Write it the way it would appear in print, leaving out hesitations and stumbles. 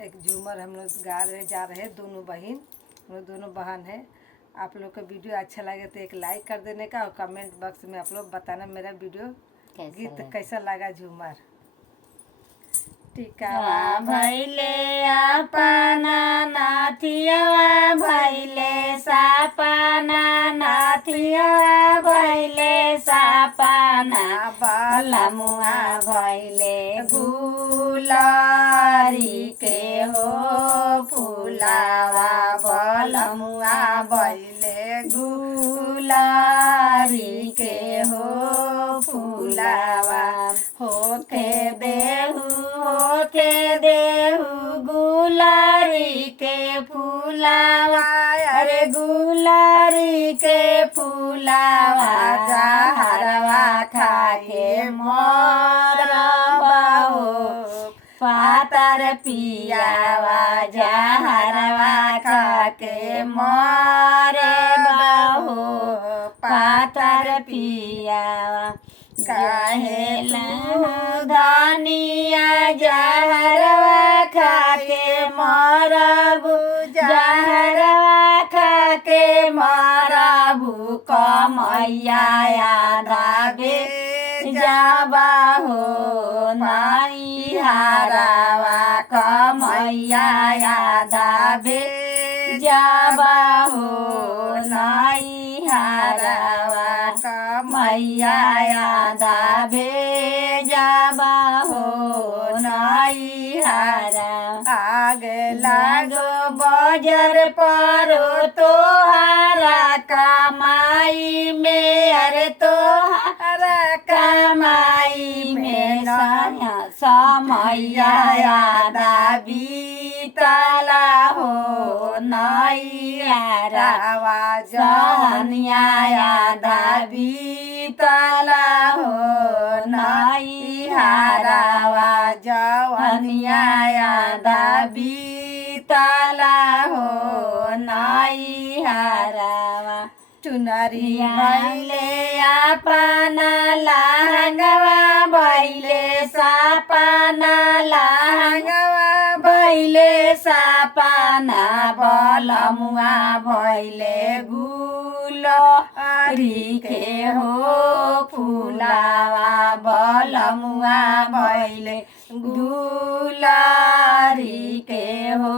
एक झूमर हम लोग गा रहे जा रहे हैं, दोनों बहन, हम लोग दोनों बहन हैं। आप लोग का वीडियो अच्छा लगे तो एक लाइक कर देने का और कमेंट बॉक्स में आप लोग बताना मेरा वीडियो गीत कैसा लगा। झूमर टिकावा भैले अपना नाथिया भैले सापना नाथिया भैले सापना बलमुआ भैले गुलारी के हो फुलावा बलमुआ भैले गुलारी के हो फुलावा होके देहु गुलारी के फुलावा अरे गुलारी के फुलावा जहरवा खाके मरबा हो पातर पियावा जहरवा खाके मरबा हो पातर पियावा काहे धनिया जहरवा खाके मरबू जहरवा खाके मरबू कमैया आधाबे जाबा हो नाई हारावा कमैया आधाबे जाबा हो नाई हारावा कमैया आधाबे जाबा हो नाई हारा आगे लागो बजर पर तोहारा कमाई में अरे तोहारा कमाई में समैया आधा बीतला हो नैया जहनिया आधा बीतला हो नैया जवनिया आधा बीतला हो नैया चुनरी भैले अपना लहंगवा भैले सापना लहंगवा भैले सापना बलमुआ भैले गुलारी के हो फुलावा बलमुआ भैले गुलारी के हो